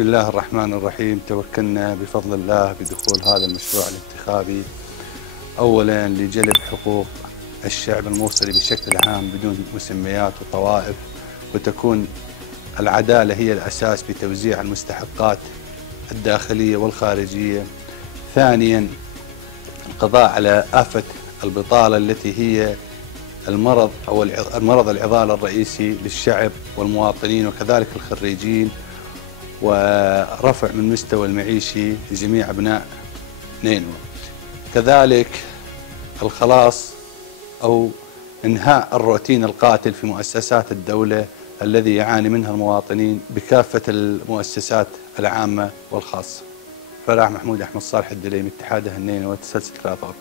بسم الله الرحمن الرحيم. توكلنا بفضل الله بدخول هذا المشروع الانتخابي أولا لجلب حقوق الشعب الموصلي بشكل عام بدون مسميات وطوائف، وتكون العدالة هي الأساس بتوزيع المستحقات الداخلية والخارجية. ثانيا القضاء على آفة البطالة التي هي المرض أو المرض العضال الرئيسي للشعب والمواطنين وكذلك الخريجين، ورفع من مستوى المعيشي لجميع أبناء نينوى. كذلك الخلاص أو إنهاء الروتين القاتل في مؤسسات الدولة الذي يعاني منها المواطنين بكافة المؤسسات العامة والخاصة. فلاح محمود أحمد صالح الدليمي، اتحاد النينوى، تسلسل 3.